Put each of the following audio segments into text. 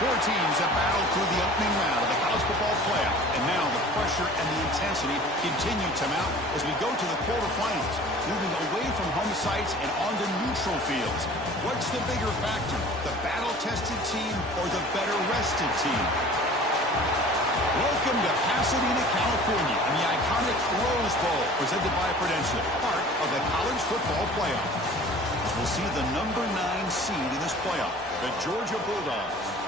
Four teams have battled through the opening round of the college football playoff, and now the pressure and the intensity continue to mount as we go to the quarterfinals, moving away from home sites and onto neutral fields. What's the bigger factor, the battle-tested team or the better-rested team? Welcome to Pasadena, California, and the iconic Rose Bowl, presented by Prudential, part of the college football playoff. We'll see the number 9 seed in this playoff, the Georgia Bulldogs,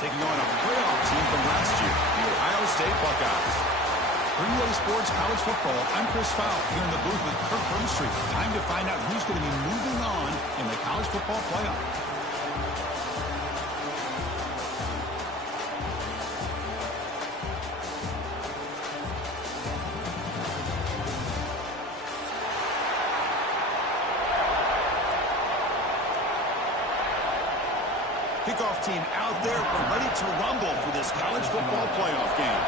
taking on a playoff team from last year, the Ohio State Buckeyes. For EA Sports College Football, I'm Chris Fowle, here in the booth with Kirk Burnstreet. Time to find out who's going to be moving on in the college football playoff. Kickoff team out there. We're ready to rumble for this college football playoff game.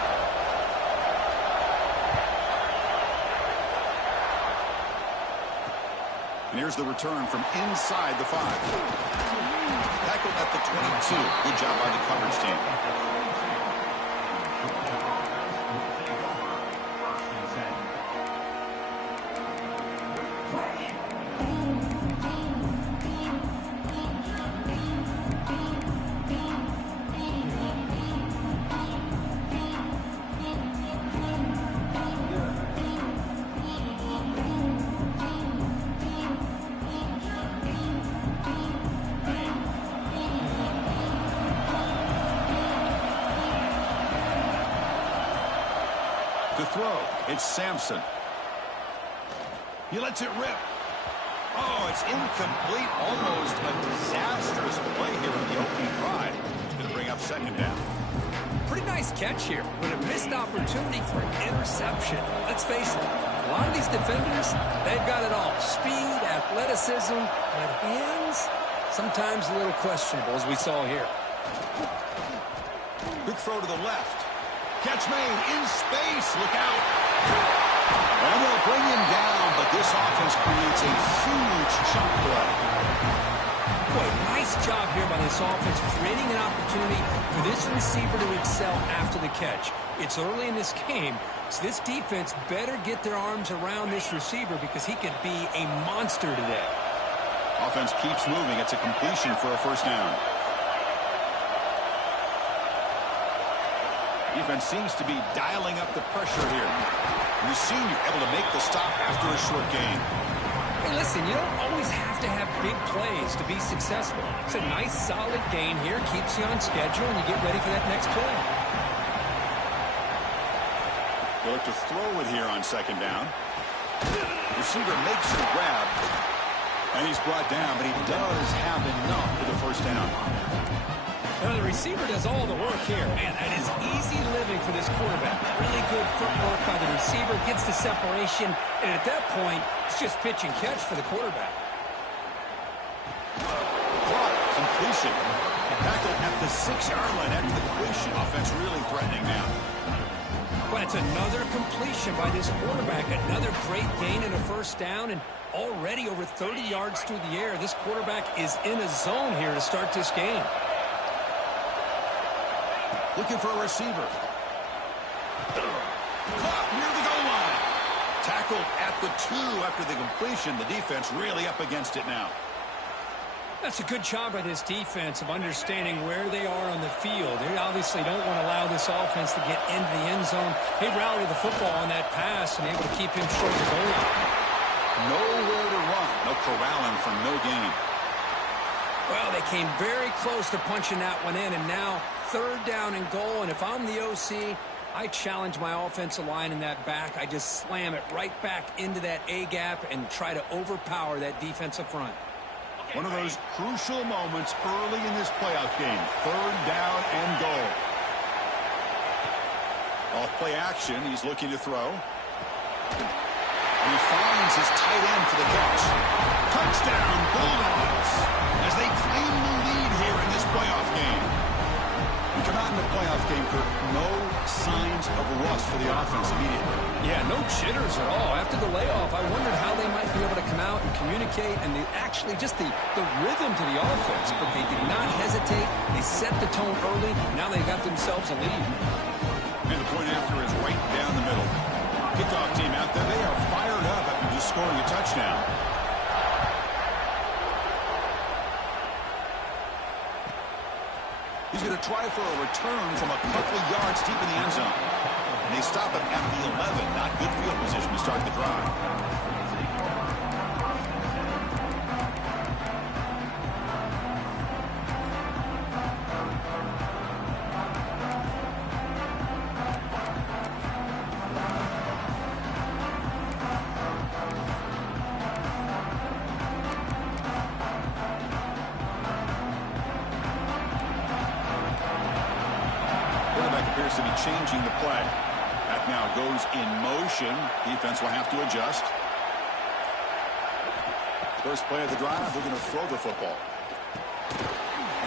And here's the return from inside the 5. Tackled at the 22. Good job by the coverage team. To throw, it's Sampson. He lets it rip. Oh, it's incomplete. Almost a disastrous play here in the opening drive. It's going to bring up second down. Pretty nice catch here, but a missed opportunity for an interception. Let's face it, a lot of these defenders, they've got it all. Speed, athleticism, but hands, sometimes a little questionable, as we saw here. Good throw to the left. Catch made in space. Look out. And they'll bring him down, but this offense creates a huge chunk play. Boy, nice job here by this offense, creating an opportunity for this receiver to excel after the catch. It's early in this game, so this defense better get their arms around this receiver because he could be a monster today. Offense keeps moving. It's a completion for a first down. Defense seems to be dialing up the pressure here. The senior able to make the stop after a short gain. Hey, listen, you don't always have to have big plays to be successful. It's a nice, solid gain here. Keeps you on schedule, and you get ready for that next play. They'll look to throw it here on second down. Receiver makes the grab, and he's brought down, but he does have enough for the first down. Now, the receiver does all the work here. Man, that is easy living for this quarterback. Really good footwork by the receiver, gets the separation, and at that point, it's just pitch and catch for the quarterback. Caught, completion. Tackled at the 6-yard line after the completion. Offense really threatening now. Well, it's another completion by this quarterback. Another great gain and a first down, and already over 30 yards through the air. This quarterback is in a zone here to start this game. Looking for a receiver. Caught near the goal line. Tackled at the 2 after the completion. The defense really up against it now. That's a good job by this defense of understanding where they are on the field. They obviously don't want to allow this offense to get into the end zone. They rallied the football on that pass and able to keep him short of the goal line. Nowhere to run. No corralling for no gain. Well, they came very close to punching that one in, and now third down and goal. And if I'm the OC, I challenge my offensive line in that back. I just slam it right back into that A-gap and try to overpower that defensive front. One of those crucial moments early in this playoff game. Third down and goal. Off play action. He's looking to throw. And he finds his tight end for the catch. Touchdown, Bulldogs, as they claim the lead here in this playoff game. We come out in the playoff game, Kirk. No signs of rust for the offense immediately. Yeah, no jitters at all. After the layoff, I wondered how they might be able to come out and communicate and actually just the rhythm to the offense. But they did not hesitate. They set the tone early. Now they got themselves a lead. And the point after is right down the middle. Kickoff team out there. They are fired up after just scoring a touchdown. He's going to try for a return from a couple of yards deep in the end zone. And they stop him at the 11. Not good field position to start the drive. Appears to be changing the play. That now goes in motion. Defense will have to adjust. First play of the drive, they're going to throw the football.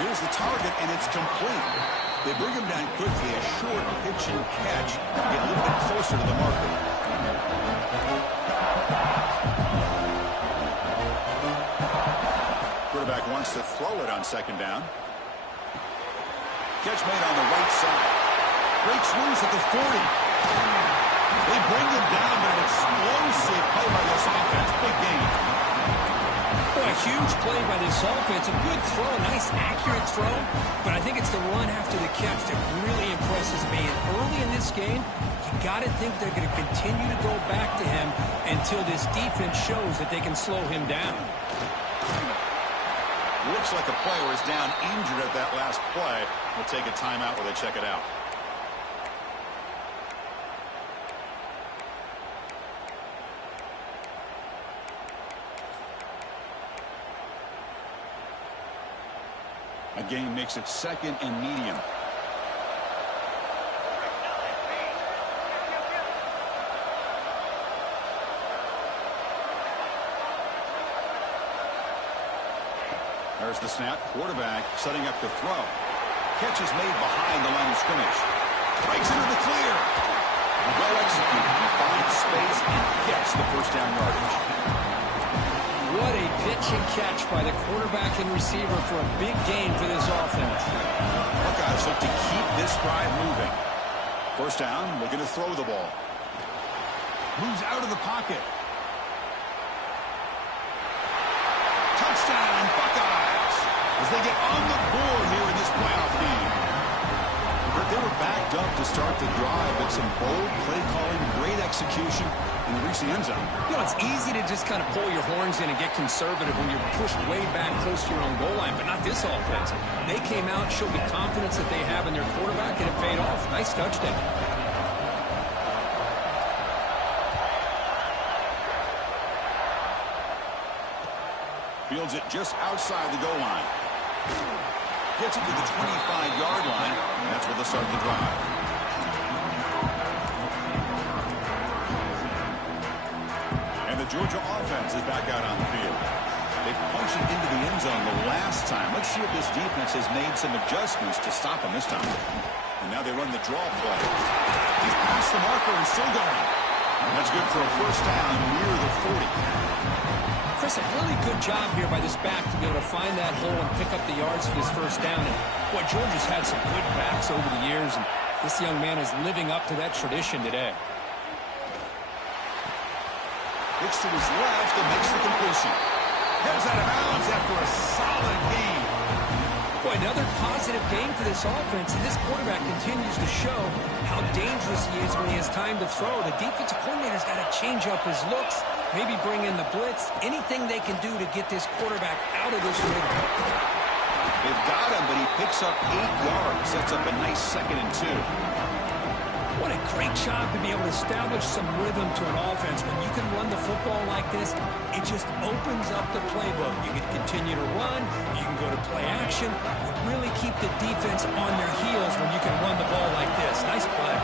Here's the target, and it's complete. They bring him down quickly, a short pitch and catch. Get a little bit closer to the marker. Quarterback wants to throw it on second down. Catch made on the right side. Breaks loose at the 40. They bring him down, but an explosive play by this offense. Big game. Boy, a huge play by this offense. A good throw, a nice accurate throw. But I think it's the run after the catch that really impresses me. And early in this game, you got to think they're going to continue to go back to him until this defense shows that they can slow him down. Looks like a player is down injured at that last play. We'll take a timeout while they check it out. A game makes it second and medium. There's the snap. Quarterback setting up to throw. Catch is made behind the line of scrimmage. Breaks into the clear. Well executed. Finds space and gets the first down yardage. What a pitch and catch by the quarterback and receiver for a big gain for this offense. Buckeyes look to keep this drive moving. First down, looking to throw the ball. Moves out of the pocket. Touchdown, Buckeyes! As they get on the board here in this playoff game. But they were backed up to start the drive, but some bold play calling, great execution, and reach the end zone. You know, it's easy to just kind of pull your horns in and get conservative when you're pushed way back close to your own goal line, but not this offense. They came out, showed the confidence that they have in their quarterback, and it paid off. Nice touchdown. Fields it just outside the goal line. Gets it to the 25-yard line, and that's where they'll start the drive. And the Georgia offense is back out on the field. They punched it into the end zone the last time. Let's see if this defense has made some adjustments to stop them this time. And now they run the draw play. He's past the marker and still going. That's good for a first down near the 40. Chris, a really good job here by this back to be able to find that hole and pick up the yards for his first down. And boy, Georgia's had some good backs over the years, and this young man is living up to that tradition today. Looks to his left and makes the completion. Heads out of bounds after a solid game. Boy, another positive game for this offense, and this quarterback continues to show how dangerous he is when he has time to throw. The defensive coordinator's got to change up his looks, maybe bring in the blitz, anything they can do to get this quarterback out of this rhythm. They've got him, but he picks up 8 yards, sets up a nice 2nd and 2. What a great job to be able to establish some rhythm to an offense. When you can run the football like this, it just opens up the playbook. You can continue to run, you can go to play action, you really keep the defense on their heels when you can run the ball like this. Nice play.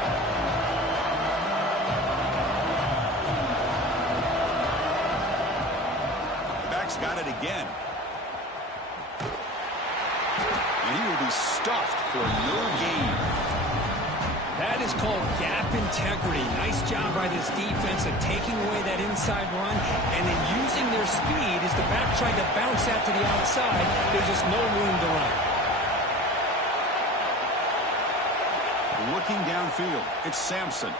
Back's got it again. And he will be stuffed for no gain. That is called gap integrity. Nice job by this defense of taking away that inside run and then using their speed as the back tried to bounce that to the outside. There's just no room to run. Looking downfield, it's Sampson.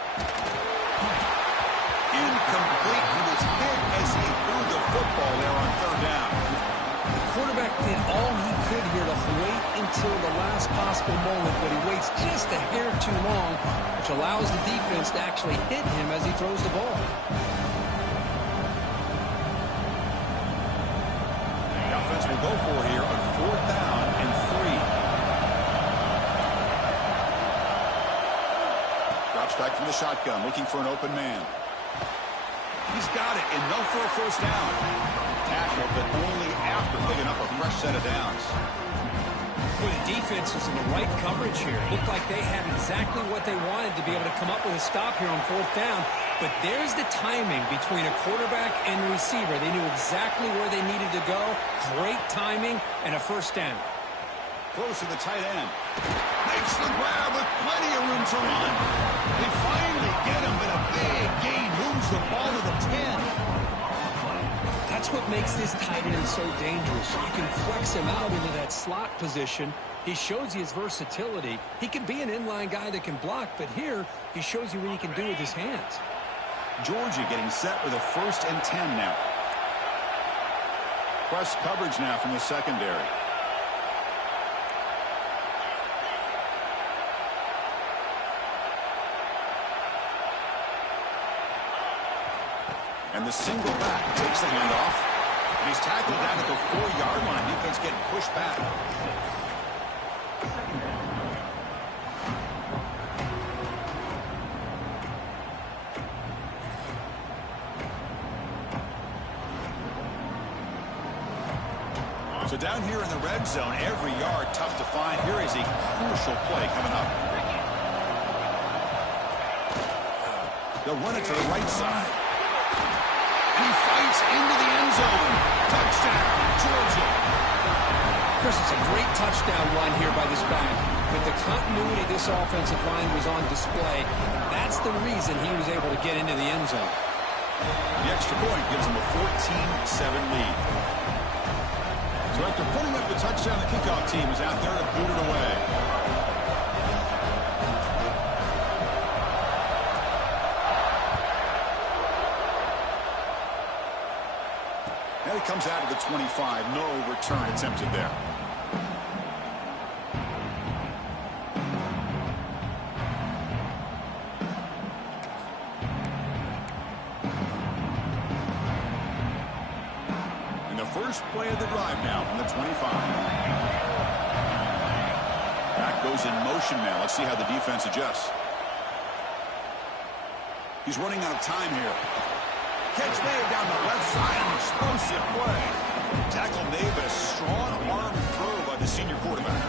Incomplete. He was hit as he threw the football there on third down. The quarterback did all he could here to wait until the last possible moment, but he waits just a hair too long, which allows the defense to actually hit him as he throws the ball. The offense will go for here on fourth down and 3. Drops back from the shotgun, looking for an open man. He's got it, and no for a first down. Tackle, but only after picking up a fresh set of downs. Well, the defense was in the right coverage here. It looked like they had exactly what they wanted to be able to come up with a stop here on fourth down. But there's the timing between a quarterback and the receiver. They knew exactly where they needed to go. Great timing and a first down. Close to the tight end. Makes the grab with plenty of room to run. They finally get him, but a big gain moves the ball to the 10. That's what makes this tight end so dangerous. You can flex him out into that slot position. He shows you his versatility. He can be an inline guy that can block, but here he shows you what he can do with his hands. Georgia getting set with a 1st and 10 now. Press coverage now from the secondary. And the single back takes the handoff. And he's tackled down at the 4-yard line. Defense getting pushed back. So down here in the red zone, every yard tough to find. Here is a crucial play coming up. They'll run it to the right side. And he fights into the end zone. Touchdown, Georgia. Chris, it's a great touchdown run here by this back. With the continuity this offensive line was on display, that's the reason he was able to get into the end zone. The extra point gives him a 14-7 lead. So after putting up the touchdown, the kickoff team is out there to boot it away. And it comes out of the 25. No return attempted there. And the first play of the drive now from the 25. Back goes in motion now. Let's see how the defense adjusts. He's running out of time here. Catch made down the left side. An explosive play. Tackle made, but a strong arm throw by the senior quarterback.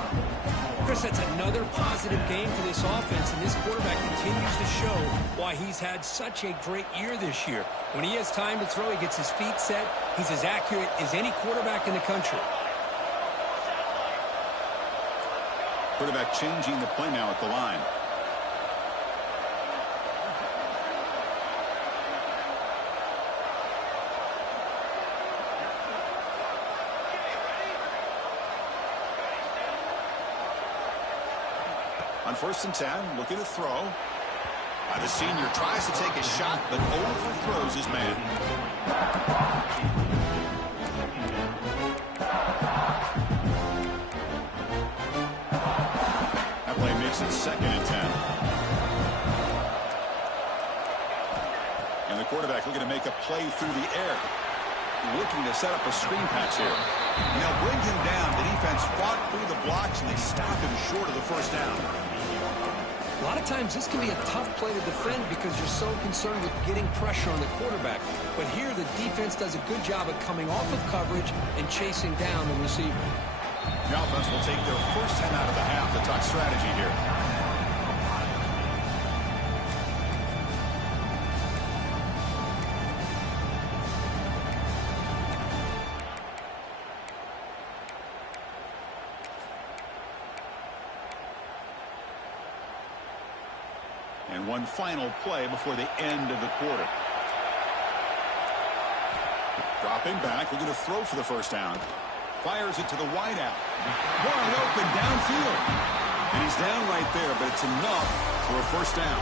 Chris, that's another positive game for this offense, and this quarterback continues to show why he's had such a great year this year. When he has time to throw, he gets his feet set. He's as accurate as any quarterback in the country. Quarterback changing the play now at the line. On 1st and 10, looking to throw. The senior tries to take a shot, but overthrows his man. That play makes it 2nd and 10. And the quarterback looking to make a play through the air. Looking to set up a screen pass here. And they'll bring him down. The defense fought through the blocks, and they stop him short of the first down. A lot of times this can be a tough play to defend because you're so concerned with getting pressure on the quarterback. But here the defense does a good job of coming off of coverage and chasing down the receiver. The offense will take their first 10 out of the half to talk strategy here. And one final play before the end of the quarter. Dropping back, looking to throw for the first down. Fires it to the wideout. Wide open downfield. And he's down right there, but it's enough for a first down.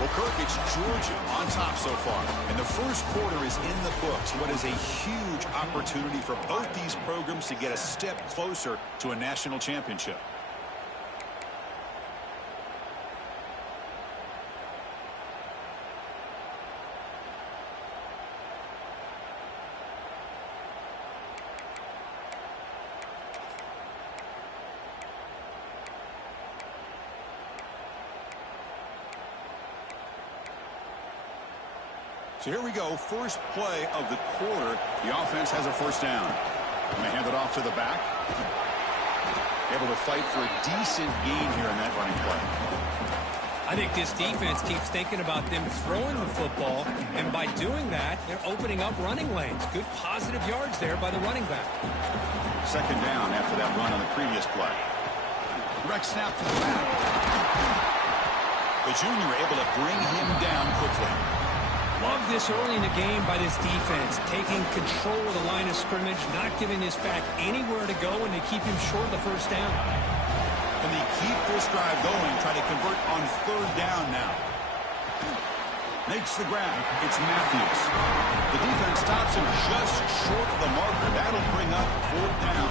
Well, Kirk, it's Georgia on top so far. And the first quarter is in the books. What is a huge opportunity for both these programs to get a step closer to a national championship. So here we go, first play of the quarter. The offense has a first down. Going to hand it off to the back. Able to fight for a decent gain here in that running play. I think this defense keeps thinking about them throwing the football, and by doing that, they're opening up running lanes. Good positive yards there by the running back. Second down after that run on the previous play. Direct snap to the back. The junior able to bring him down quickly. Love this early in the game by this defense, taking control of the line of scrimmage, not giving this back anywhere to go, and they keep him short of the first down. And they keep this drive going, try to convert on third down now. Makes the grab. It's Matthews. The defense stops him just short of the marker. That'll bring up fourth down.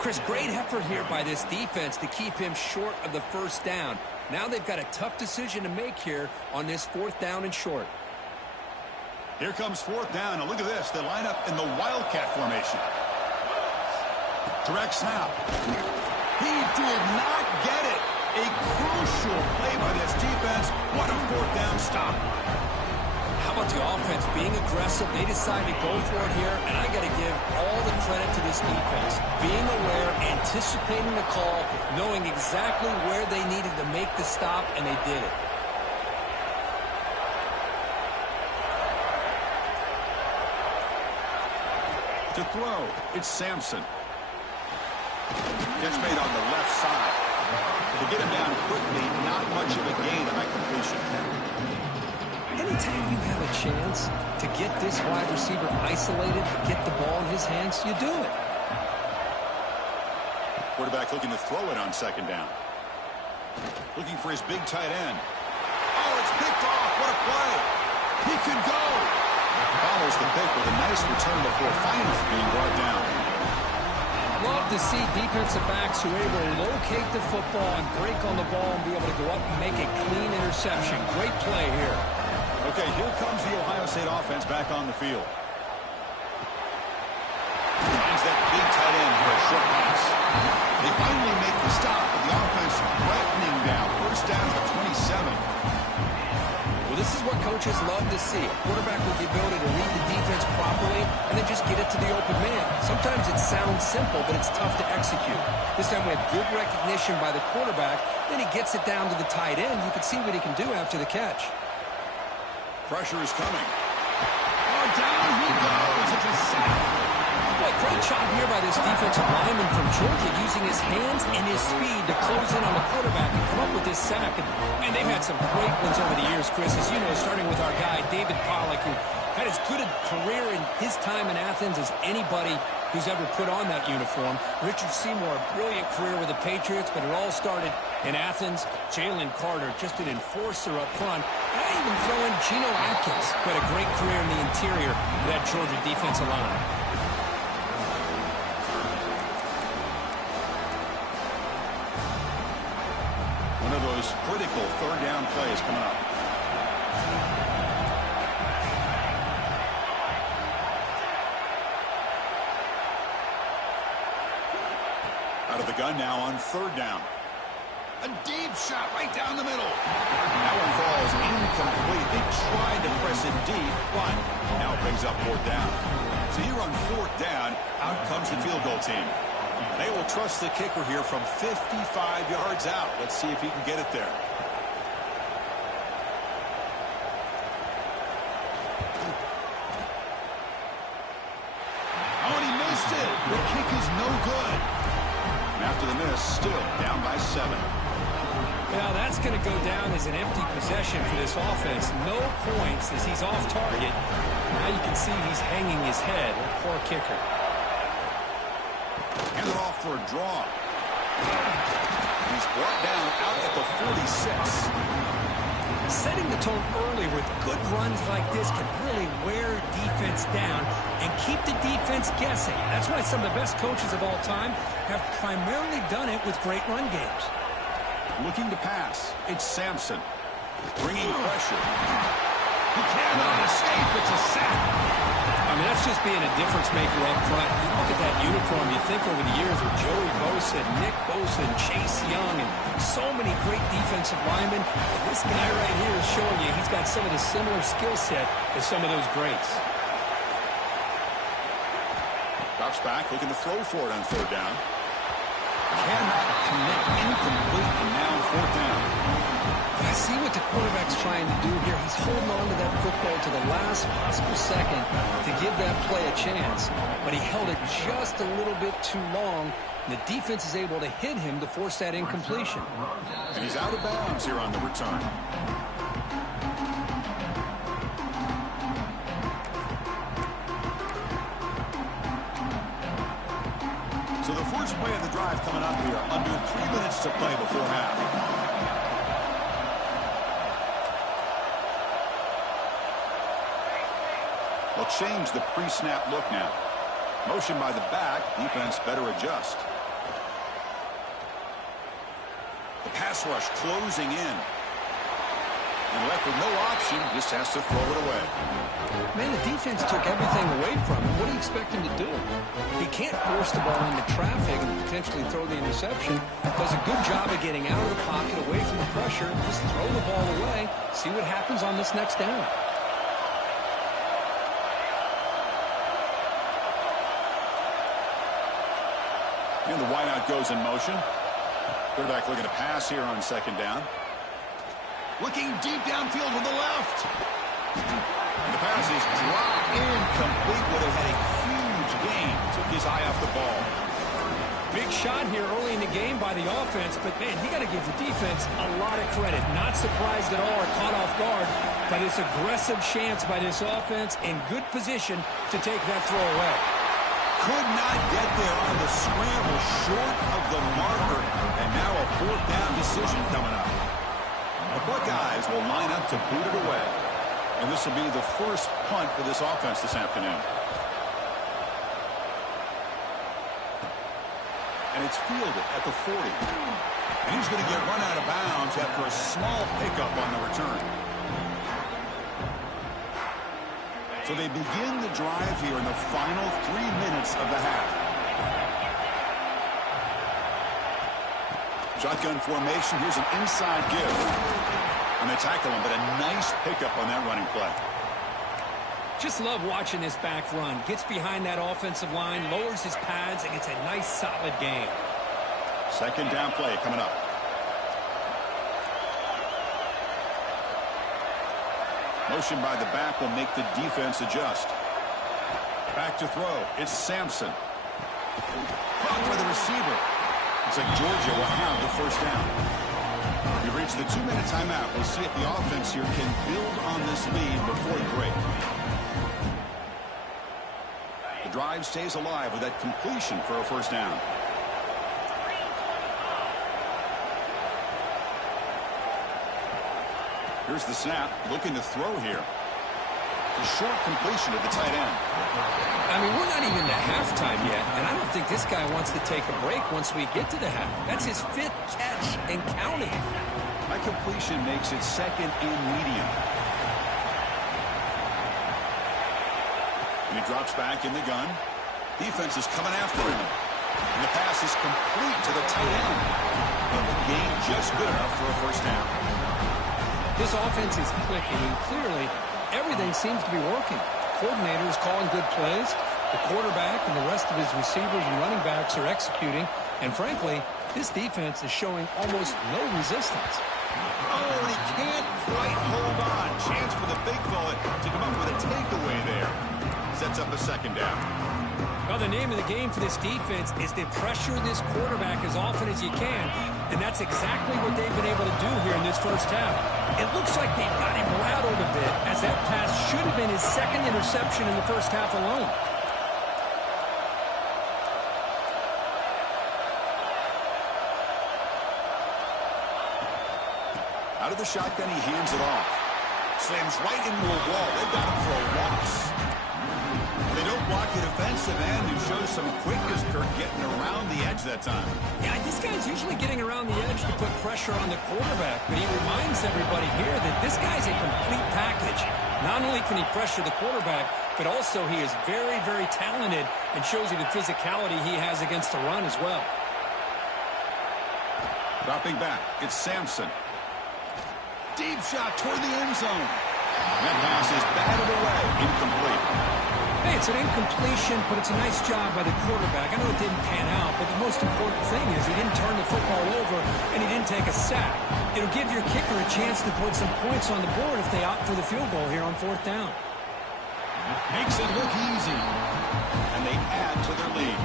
Chris, great effort here by this defense to keep him short of the first down. Now they've got a tough decision to make here on this fourth down and short. Here comes fourth down. And look at this. They line up in the Wildcat formation. Direct snap. He did not get it. A crucial play by this defense. What a fourth down stop. How about the offense being aggressive? They decided to go for it here, and I got to give all the credit to this defense. Being aware, anticipating the call, knowing exactly where they needed to make the stop, and they did it. To throw, it's Sampson. Catch made on the left side. To get him down quickly, not much of a gain on that completion. Anytime you have a chance to get this wide receiver isolated, to get the ball in his hands, you do it. Quarterback looking to throw it on second down. Looking for his big tight end. Oh, it's picked off. What a play. He can go. Follows the pick with a nice return before finally being brought down. Love to see defensive backs who are able to locate the football and break on the ball and be able to go up and make a clean interception. Great play here. Okay, here comes the Ohio State offense back on the field. Finds that big tight end for a short pass. They finally make the stop, but the offense threatening now. First down at the 27. Well, this is what coaches love to see. A quarterback with the ability to read the defense properly and then just get it to the open man. Sometimes it sounds simple, but it's tough to execute. This time we have good recognition by the quarterback. Then he gets it down to the tight end. You can see what he can do after the catch. Pressure is coming. Oh, down he goes. It's a sack. Boy, great job here by this defensive lineman from Georgia, using his hands and his speed to close in on the quarterback and come up with this sack. And they've had some great ones over the years, Chris, as you know, starting with our guy, David Pollack, who had as good a career in his time in Athens as anybody who's ever put on that uniform. Richard Seymour, a brilliant career with the Patriots, but it all started in Athens. Jalen Carter, just an enforcer up front. And I even throw in Geno Atkins, who had a great career in the interior of that Georgia defensive line. One of those critical third down plays coming up. Out of the gun now on third down. A deep shot right down the middle. That one falls incomplete. They tried to press it deep, but now it brings up fourth down. So here on fourth down, out comes the field goal team. They will trust the kicker here from 55 yards out. Let's see if he can get it there. Oh, and he missed it. The kick is no good. And after the miss, still down by 7. Yeah, that's going to go down as an empty possession for this offense. No points as he's off target. Now you can see he's hanging his head. Poor kicker. Hand it off for a draw. He's brought down out at the 46. Setting the tone early with good runs like this can really wear defense down and keep the defense guessing. That's why some of the best coaches of all time have primarily done it with great run games. Looking to pass. It's Sampson. Bringing pressure. He cannot escape. It's a sack. I mean, that's just being a difference maker up front. You look at that uniform, you think over the years with Joey Bosa, Nick Bosa, and Chase Young, and so many great defensive linemen. And this guy right here is showing you he's got some of the similar skill set as some of those greats. Drops back, looking to throw for it on third down. Cannot connect, incomplete, and now fourth down. I see what the quarterback's trying to do here. He's holding on to that football to the last possible second to give that play a chance. But he held it just a little bit too long. And the defense is able to hit him to force that incompletion. And he's out of bounds here on the return. So the first play of the drive coming up here. Under 3 minutes to play before half. They'll change the pre-snap look now. Motion by the back. Defense better adjust. The pass rush closing in. And left with no option, just has to throw it away. Man, the defense took everything away from him. What do you expect him to do? He can't force the ball into traffic and potentially throw the interception. Does a good job of getting out of the pocket, away from the pressure. Just throw the ball away. See what happens on this next down. And the wideout goes in motion. Quarterback looking to pass here on second down. Looking deep downfield with the left. And the pass is dropped incomplete. Would have had a huge gain. Took his eye off the ball. Big shot here early in the game by the offense, but man, you got to give the defense a lot of credit. Not surprised at all or caught off guard by this aggressive chance by this offense in good position to take that throw away. Could not get there on the scramble, short of the marker, and now a fourth down decision coming up. The Buckeyes will line up to boot it away, and this will be the first punt for this offense this afternoon. And it's fielded at the 40, and he's going to get run out of bounds after a small pickup on the return. So they begin the drive here in the final 3 minutes of the half. Shotgun formation. Here's an inside give. And they tackle him, but a nice pickup on that running play. Just love watching this back run. Gets behind that offensive line, lowers his pads, and it's a nice, solid game. Second down play coming up. Motion by the back will make the defense adjust. Back to throw. It's Sampson. Caught by the receiver. Looks like Georgia will have the first down. We've reached the 2-minute timeout. We'll see if the offense here can build on this lead before the break. The drive stays alive with that completion for a first down. Here's the snap, looking to throw here. A short completion to the tight end. I mean, we're not even to halftime yet, and I don't think this guy wants to take a break once we get to the half. That's his 5th catch and counting. That completion makes it second and medium. And he drops back in the gun. Defense is coming after him. And the pass is complete to the tight end. But the gain just good enough for a first down. This offense is clicking, and clearly everything seems to be working. The coordinator is calling good plays. The quarterback and the rest of his receivers and running backs are executing. And frankly, this defense is showing almost no resistance. Oh, and he can't quite hold on. Chance for the big fella to come up with a takeaway there. Sets up a second down. Well, the name of the game for this defense is to pressure this quarterback as often as you can. And that's exactly what they've been able to do here in this first half. It looks like they've got him rattled a bit, as that pass should have been his second interception in the first half alone. Out of the shotgun, he hands it off. Slams right into a wall. They've got him for a loss. They don't block the defensive end and shows some quickness, Kirk, getting around the edge that time. Yeah, this guy's usually getting around the edge to put pressure on the quarterback, but he reminds everybody here that this guy's a complete package. Not only can he pressure the quarterback, but also he is very, very talented and shows you the physicality he has against the run as well. Dropping back, it's Sampson. Deep shot toward the end zone. That pass is batted away, incomplete. Hey, it's an incompletion, but it's a nice job by the quarterback. I know it didn't pan out, but the most important thing is he didn't turn the football over and he didn't take a sack. It'll give your kicker a chance to put some points on the board if they opt for the field goal here on 4th down. Makes it look easy. And they add to their lead.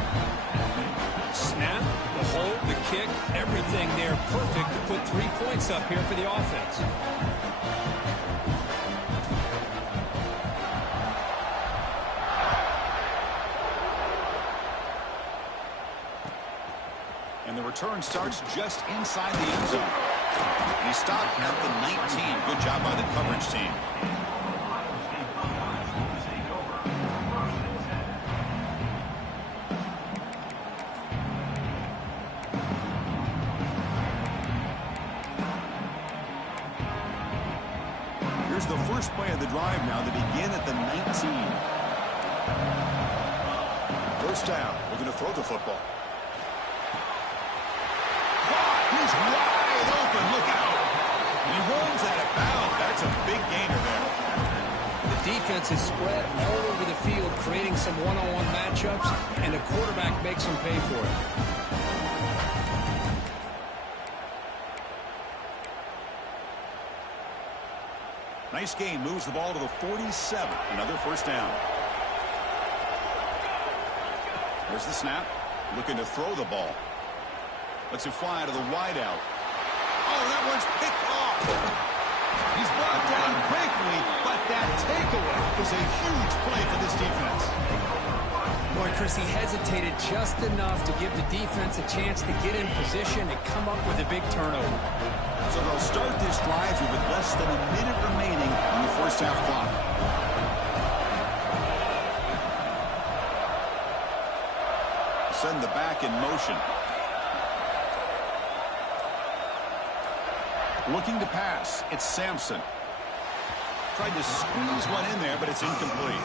Snap, the hold, the kick, everything there perfect to put 3 points up here for the offense. And the return starts just inside the end zone. He stopped at the 19. Good job by the coverage team. Here's the first play of the drive now. They begin at the 19. First down. We're going to throw the football. He's wide open. Look out. He runs out of bounds. That's a big gainer there. The defense is spread all over the field, creating some one-on-one matchups, and the quarterback makes them pay for it. Nice gain. Moves the ball to the 47. Another first down. There's the snap. Looking to throw the ball. Lets it fly to the wideout. Oh, that one's picked off. He's brought down quickly, but that takeaway is a huge play for this defense. Boy, Chris, he hesitated just enough to give the defense a chance to get in position and come up with a big turnover. So they'll start this drive with less than a minute remaining on the first half clock. Send the back in motion. Looking to pass. It's Sampson. Tried to squeeze one in there, but it's incomplete.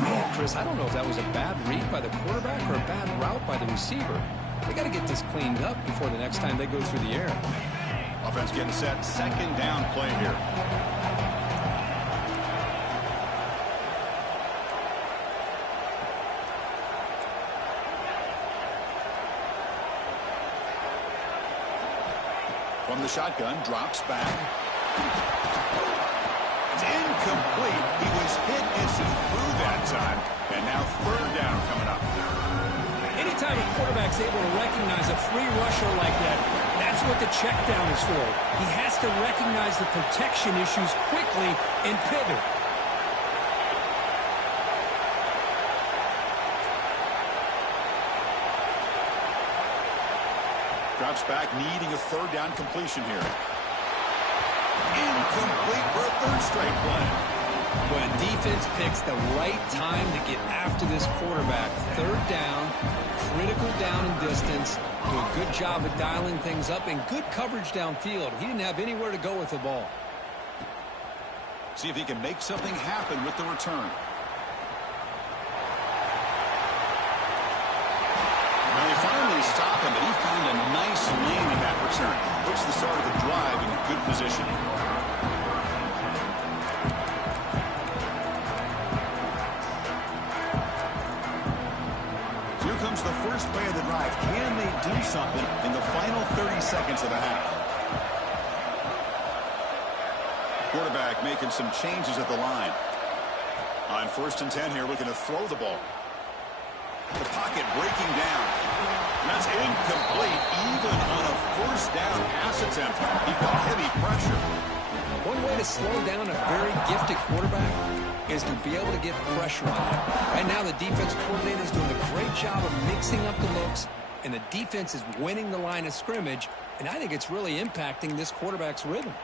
Man, Chris, I don't know if that was a bad read by the quarterback or a bad route by the receiver. They got to get this cleaned up before the next time they go through the air. Offense getting set. Second down play here. From the shotgun, drops back. It's incomplete. He was hit as he threw that time. And now third down coming up. Anytime a quarterback's able to recognize a free rusher like that, that's what the check down is for. He has to recognize the protection issues quickly and pivot. Drops back, needing a third down completion here. Incomplete for a third straight play. When a defense picks the right time to get after this quarterback, third down, critical down and distance, do a good job of dialing things up, and good coverage downfield. He didn't have anywhere to go with the ball. See if he can make something happen with the return. Now they finally stop him, but he found a nice lane in that return. Puts the start of the drive in good position. Here comes the first play of the drive. Can they do something in the final 30 seconds of the half? Quarterback making some changes at the line. On 1st and 10 here, looking to throw the ball. The pocket breaking down. That's incomplete, even on a first down pass attempt. He felt heavy pressure. One way to slow down a very gifted quarterback is to be able to get pressure on him. Right now, the defense coordinator is doing a great job of mixing up the looks, and the defense is winning the line of scrimmage, and I think it's really impacting this quarterback's rhythm.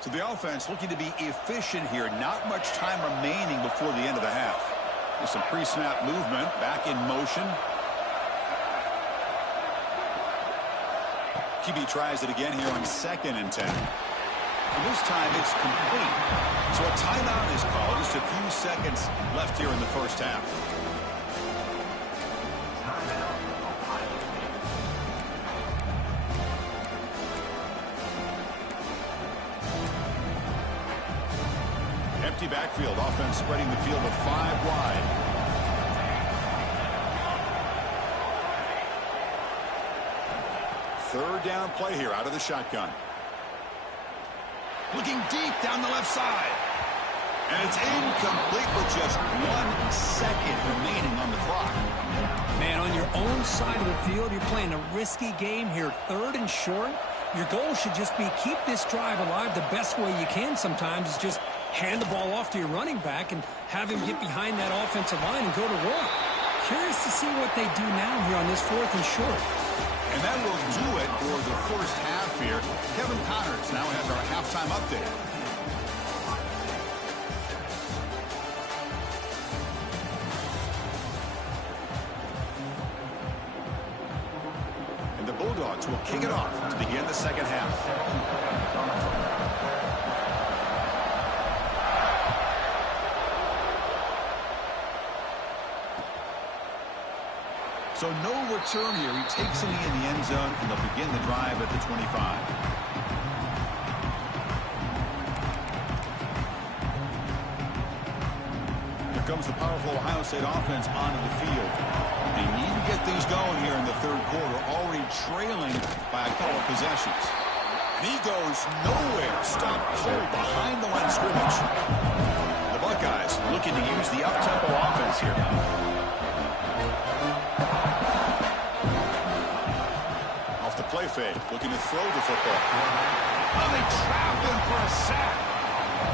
So the offense looking to be efficient here. Not much time remaining before the end of the half. There's some pre-snap movement, back in motion. QB tries it again here on 2nd and 10. And this time it's complete. So a timeout is called. Just a few seconds left here in the first half. Empty backfield. Offense spreading the field with 5 wide. Third down play here out of the shotgun. Looking deep down the left side. And it's incomplete with just 1 second remaining on the clock. Man, on your own side of the field, you're playing a risky game here. 3rd and short. Your goal should just be keep this drive alive the best way you can sometimes is just hand the ball off to your running back and have him get behind that offensive line and go to work. Curious to see what they do now here on this 4th and short. And that will do it for the first half here. Kevin Connors now has our halftime update. And the Bulldogs will kick it off to begin the second half. So no return here. He takes it in the end zone, and they'll begin the drive at the 25. Here comes the powerful Ohio State offense onto the field. They need to get things going here in the 3rd quarter, already trailing by a couple of possessions. And he goes nowhere. Stop cold behind the line of scrimmage. The Buckeyes looking to use the up-tempo offense here. Play fake, looking to throw the football. Oh, they trap him for a sack.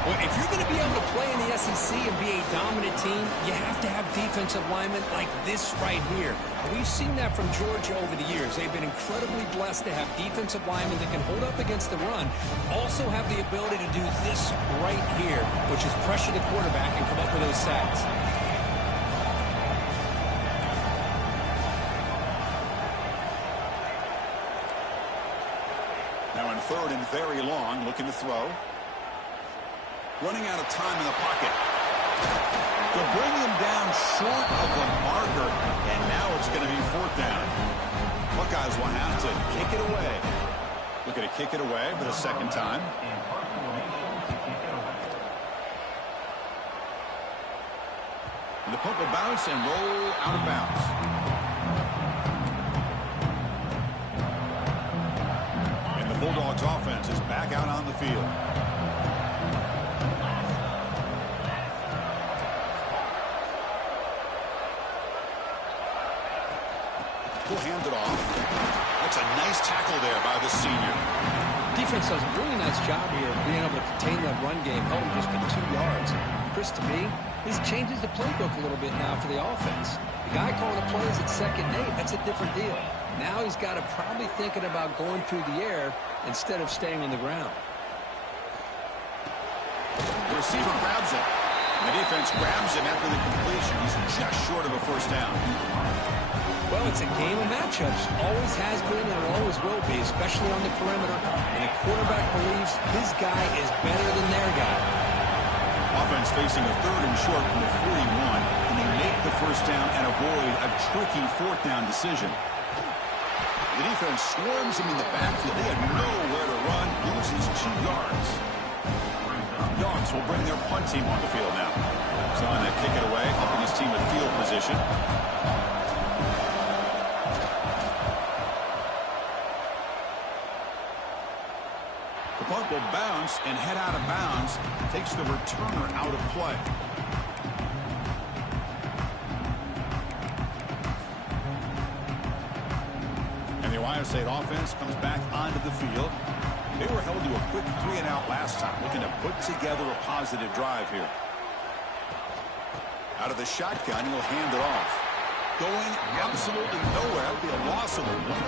Well, if you're going to be able to play in the SEC and be a dominant team, you have to have defensive linemen like this right here. We've seen that from Georgia over the years. They've been incredibly blessed to have defensive linemen that can hold up against the run, also have the ability to do this right here, which is pressure the quarterback and come up with those sacks. Now in 3rd and very long, looking to throw. Running out of time in the pocket. They'll bring him down short of the marker, and now it's going to be 4th down. Buckeyes will have to kick it away. Looking to kick it away for the 2nd time. And the punt will bounce and roll out of bounds. Bulldogs offense is back out on the field. He'll hand it off. That's a nice tackle there by the senior. Defense does a really nice job here of being able to contain that run game, held him just to 2 yards. Chris, to me, this changes the playbook a little bit now for the offense. The guy calling the plays at 2nd and 8, that's a different deal. Now he's got to probably thinking about going through the air instead of staying on the ground. The receiver grabs it. The defense grabs him after the completion. He's just short of a 1st down. Well, it's a game of matchups. Always has been and always will be, especially on the perimeter. And the quarterback believes his guy is better than their guy. Offense facing a 3rd and short from the 41. And they make the 1st down and avoid a tricky 4th down decision. The defense swarms him in the backfield. They have nowhere to run. Loses 2 yards. Dogs will bring their punt team on the field now. So on that kick it away, helping his team with field position. The punt will bounce and head out of bounds. Takes the returner out of play. Ohio State offense comes back onto the field. They were held to a quick 3-and-out last time, looking to put together a positive drive here. Out of the shotgun, he'll hand it off. Going absolutely nowhere. That would be a loss of the one.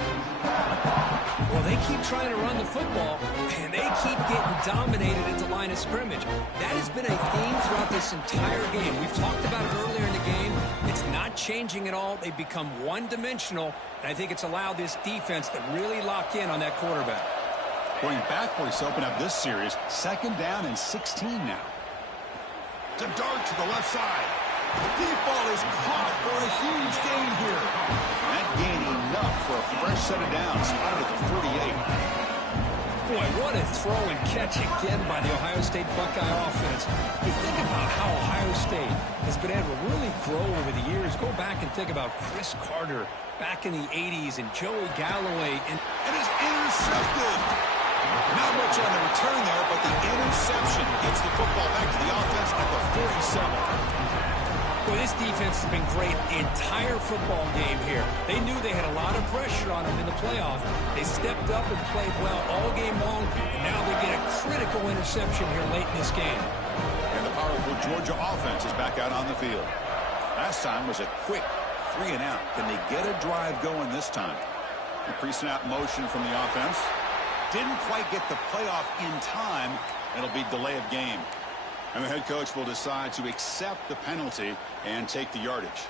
Well, they keep trying to run the football, and they keep getting dominated at the line of scrimmage. That has been a theme throughout this entire game. We've talked about it earlier in the game. It's not changing at all. They've become one-dimensional, and I think it's allowed this defense to really lock in on that quarterback. Going backwards to open up this series, 2nd down and 16 now. To dart to the left side. The deep ball is caught for a huge gain here. That gain enough for a fresh set of downs, spotted at the 48. Boy, what a throw and catch again by the Ohio State Buckeye offense. You think about how Ohio State has been able to really grow over the years. Go back and think about Chris Carter back in the 80s and Joey Galloway. And it is intercepted. Not much on the return there, but the interception gets the football back to the offense at the 47. Well, this defense has been great the entire football game here. They knew they had a lot of pressure on them in the playoff. They stepped up and played well all game long, and now they get a critical interception here late in this game. And the powerful Georgia offense is back out on the field. Last time was a quick 3-and-out. Can they get a drive going this time? The pre-snap motion from the offense. Didn't quite get the playoff in time. It'll be delay of game. And the head coach will decide to accept the penalty and take the yardage.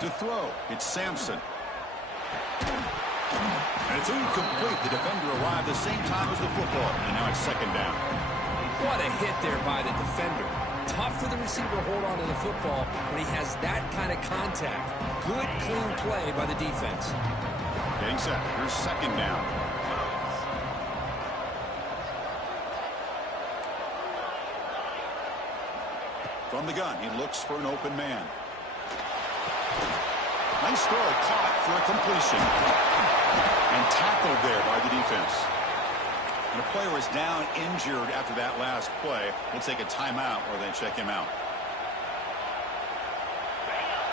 To throw, it's Sampson. And it's incomplete. The defender arrived the same time as the football. And now it's 2nd down. What a hit there by the defender. Tough for the receiver to hold on to the football when he has that kind of contact. Good, clean play by the defense. Getting set. Here's 2nd down. From the gun, he looks for an open man. Nice throw, caught for a completion. And tackled there by the defense. And the player is down injured after that last play. We'll take a timeout or then check him out.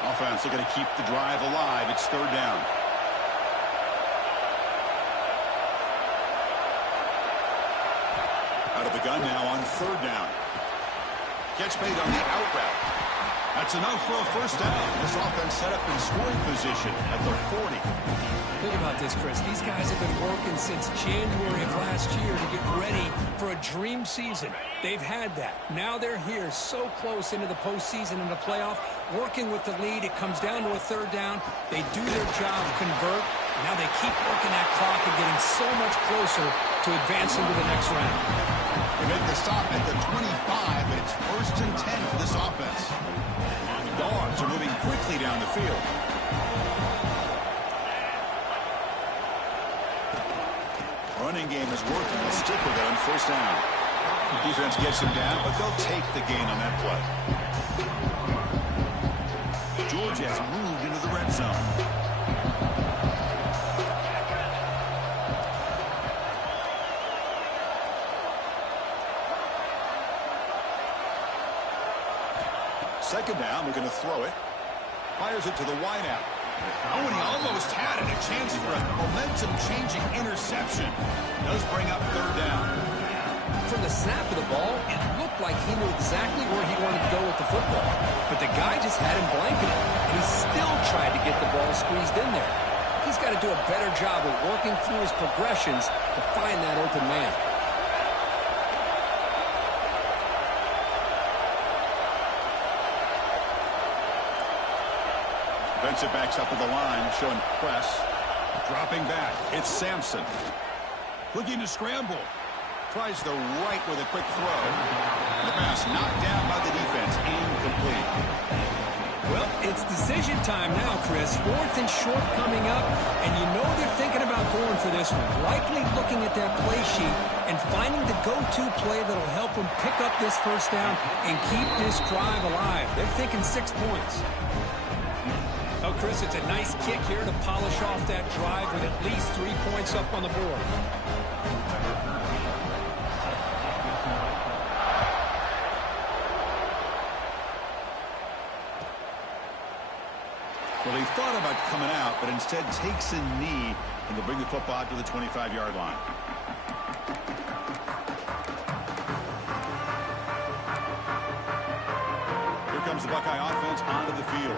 Offense looking to keep the drive alive. It's 3rd down. Out of the gun now on 3rd down. Catch made on the out route. That's enough for a 1st down. This offense set up in scoring position at the 40. Think about this, Chris. These guys have been working since January of last year to get ready for a dream season. They've had that. Now they're here so close into the postseason and the playoff, working with the lead. It comes down to a 3rd down. They do their job, convert. Now they keep working that clock and getting so much closer to advancing to the next round. They make the stop at the 25, but it's 1st and 10 for this offense. The Dogs are moving quickly down the field. Running game is working. Let's stick with it on 1st down. The defense gets him down, but they'll take the gain on that play. Georgia has moved into the red zone. Second down, they're going to throw it. Fires it to the wideout. Oh, and he almost had it. A chance for a momentum-changing interception. Does bring up 3rd down. From the snap of the ball, it looked like he knew exactly where he wanted to go with the football. But the guy just had him blanketed, and he still tried to get the ball squeezed in there. He's got to do a better job of working through his progressions to find that open man. Defensive backs up at the line, showing press. Dropping back, it's Sampson. Looking to scramble. Tries the right with a quick throw. The pass knocked down by the defense. Incomplete. Well, it's decision time now, Chris. 4th and short coming up, and you know they're thinking about going for this one. Likely looking at that play sheet and finding the go-to play that'll help them pick up this 1st down and keep this drive alive. They're thinking 6 points. Oh, Chris, it's a nice kick here to polish off that drive with at least 3 points up on the board. Well, he thought about coming out, but instead takes a knee, and they'll bring the football out to the 25-yard line. Here comes the Buckeye offense onto the field.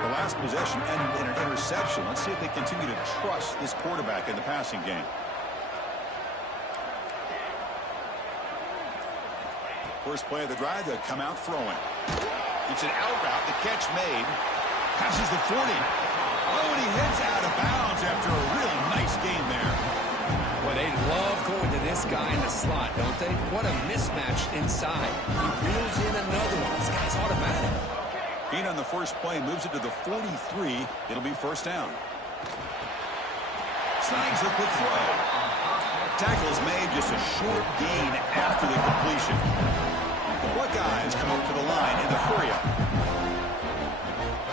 The last possession ended in an interception. Let's see if they continue to trust this quarterback in the passing game. First play of the drive, they'll come out throwing. It's an out route. The catch made. Passes the 40. Oh, and he heads out of bounds after a really nice game there. Well, they love going to this guy in the slot, don't they? What a mismatch inside. He reels in another one. This guy's automatic. Gain on the first play moves it to the 43. It'll be first down. Snags the quick throw. Tackle is made, just a short gain after the completion. The Buckeyes come up to the line in the hurry-up.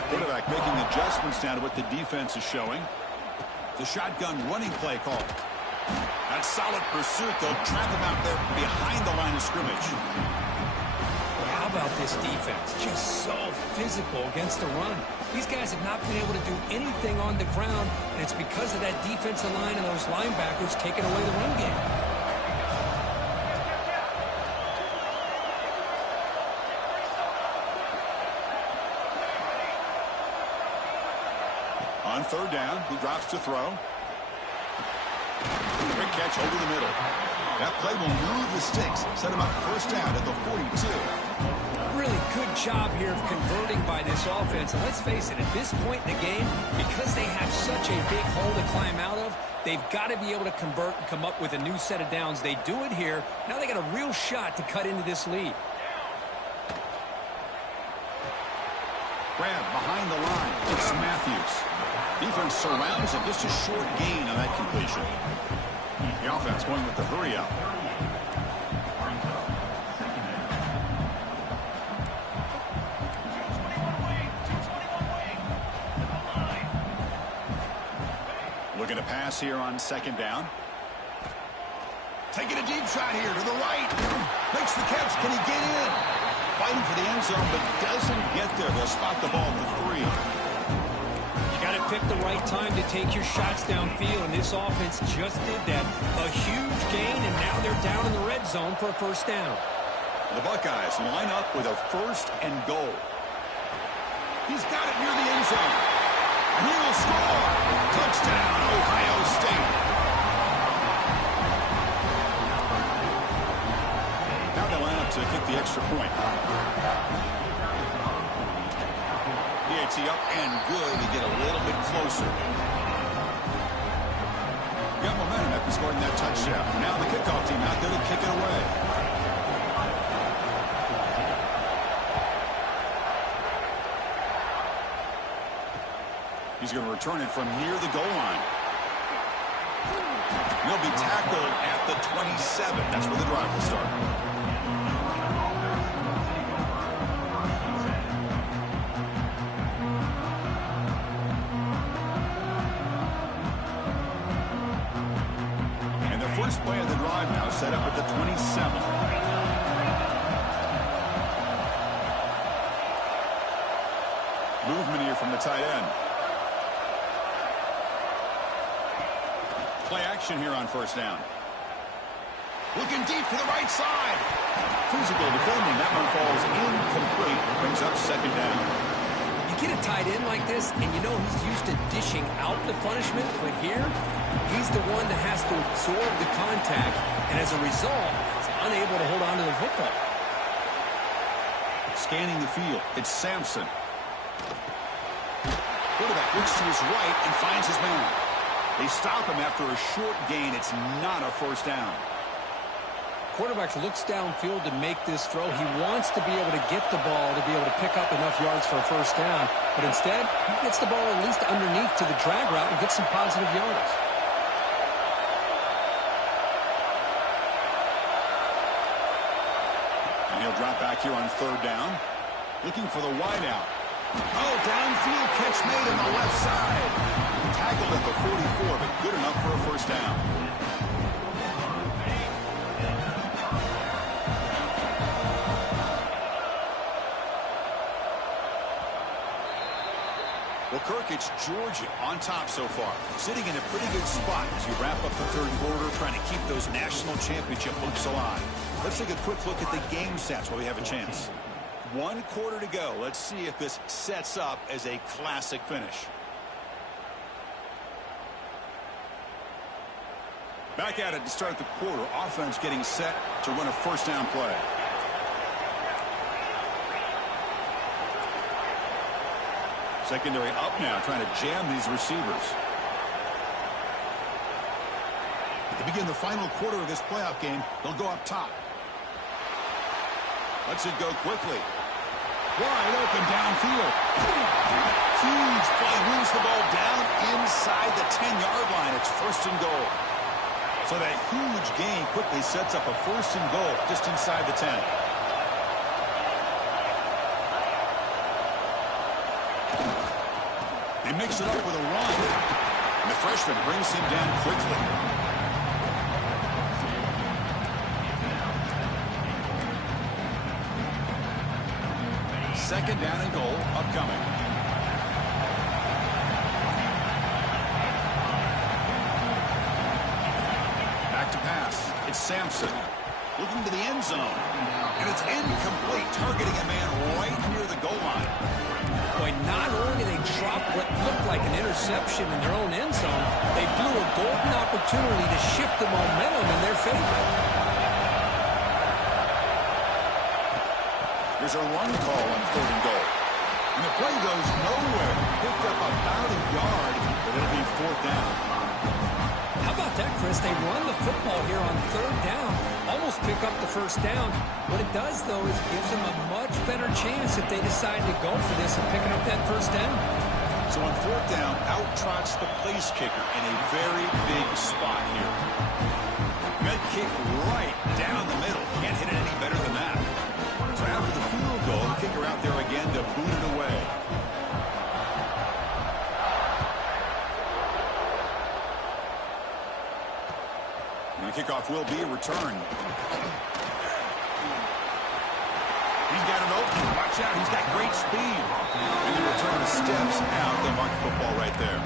Quarterback making adjustments now to what the defense is showing. The shotgun running play call. That's solid pursuit. They'll trap him out there behind the line of scrimmage. How about this defense? Just so physical against the run. These guys have not been able to do anything on the ground, and it's because of that defensive line and those linebackers taking away the run game. On third down, he drops to throw. Quick catch over the middle. That play will move the sticks, set him up first down at the 42. Really good job here of converting by this offense. And let's face it, at this point in the game, because they have such a big hole to climb out of, they've got to be able to convert and come up with a new set of downs. They do it here. Now they got a real shot to cut into this lead. Grab behind the line. It's Matthews. Defense surrounds him. Just a short gain on that completion. The offense going with the hurry-up. Looking to pass here on second down. Taking a deep shot here to the right. Makes the catch. Can he get in? Fighting for the end zone, but doesn't get there. They'll spot the ball for 3. You got to pick the right time to take your shots downfield, and this offense just did that. A huge gain, and now they're down in the red zone for a first down. The Buckeyes line up with a first and goal. He's got it near the end zone. And he will score. Touchdown, Ohio State. Now they line up to kick the extra point. DHC up and good to get a little bit closer. Got momentum after scoring that touchdown. Now the kickoff team out there to kick it away. He's going to return it from near the goal line. He'll be tackled at the 27. That's where the drive will start. And the first play of the drive now set up at the 27. Movement here from the tight end. Play action here on first down. Looking deep to the right side. Physical defending. That one falls incomplete. Brings up second down. You get a tight end like this, and you know he's used to dishing out the punishment, but here, he's the one that has to absorb the contact, and as a result, is unable to hold on to the football. Scanning the field. It's Sampson. Quarterback looks to his right and finds his man. They stop him after a short gain. It's not a first down. Quarterback looks downfield to make this throw. He wants to be able to get the ball to be able to pick up enough yards for a first down. But instead, he gets the ball at least underneath to the drag route and gets some positive yards. And he'll drop back here on third down. Looking for the wideout. Oh, downfield catch made on the left side. Tackled at the 44, but good enough for a first down. Well, Kirk, it's Georgia on top so far, sitting in a pretty good spot as you wrap up the third quarter, trying to keep those national championship hopes alive. Let's take a quick look at the game stats while we have a chance. 1 quarter to go. Let's see if this sets up as a classic finish. Back at it to start the quarter. Offense getting set to run a first down play. Secondary up now, trying to jam these receivers. To begin the final quarter of this playoff game, they'll go up top. Lets it go quickly. Wide open downfield. Huge play. Moves the ball down inside the 10-yard line. It's first and goal. So that huge gain quickly sets up a first and goal just inside the 10. They mix it up with a run. And the freshman brings him down quickly. Second down and goal upcoming. Back to pass. It's Sampson. Looking to the end zone. And it's incomplete, targeting a man right near the goal line. Boy, not only did they drop what looked like an interception in their own end zone, they blew a golden opportunity to shift the momentum in their favor. There's a run call on third and goal. And the play goes nowhere. Picked up about a yard, but it'll be fourth down. How about that, Chris? They run the football here on third down, almost pick up the first down. What it does, though, is gives them a much better chance if they decide to go for this and picking up that first down. So on fourth down, out trots the place kicker in a very big spot here. Good kick right down the middle. Can't hit it any better than that. So after the field goal, the kicker out there again to boot it away. And the kickoff will be a return. He's got it open. Watch out. He's got great speed. And the return steps out. They mark the football right there.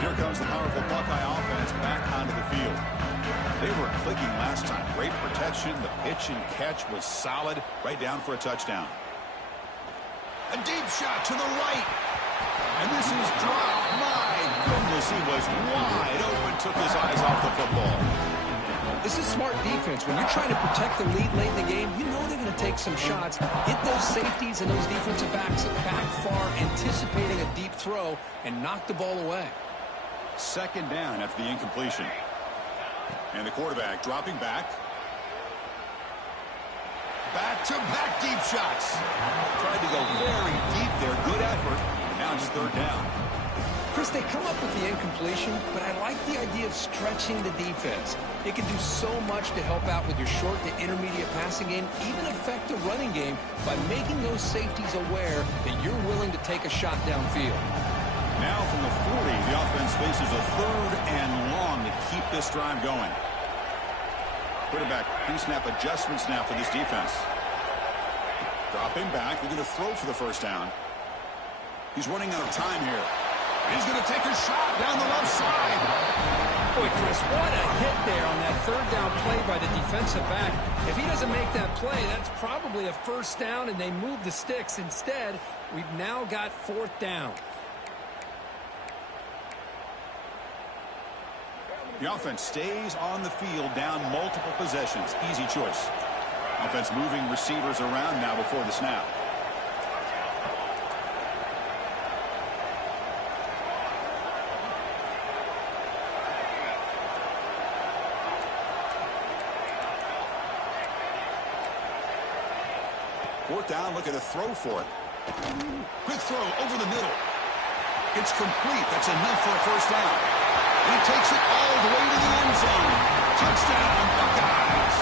Here comes the powerful Buckeye offense back onto the field. They were clicking last time. Great protection. The pitch and catch was solid. Right down for a touchdown. A deep shot to the right. And this is dropped. My goodness, he was wide open. Took his eyes off the football. This is smart defense. When you're trying to protect the lead late in the game, you know they're going to take some shots. Get those safeties and those defensive backs back far, anticipating a deep throw, and knock the ball away. Second down after the incompletion. And the quarterback dropping back. Back-to-back deep shots. Tried to go very deep there. Good effort. And now it's third down. Chris, they come up with the incompletion, but I like the idea of stretching the defense. It can do so much to help out with your short to intermediate passing game, even affect the running game by making those safeties aware that you're willing to take a shot downfield. Now from the 40, the offense faces a third and long to keep this drive going. Quarterback pre-snap adjustments now for this defense. Dropping back. They're going to throw for the first down. He's running out of time here. He's going to take a shot down the left side. Boy, Chris, what a hit there on that third down play by the defensive back. If he doesn't make that play, that's probably a first down, and they move the sticks. Instead, we've now got fourth down. The offense stays on the field down multiple possessions. Easy choice. Offense moving receivers around now before the snap. Fourth down, look at a throw for it. Quick throw over the middle. It's complete. That's enough for a first down. And he takes it all the way to the end zone. Touchdown, Buckeyes.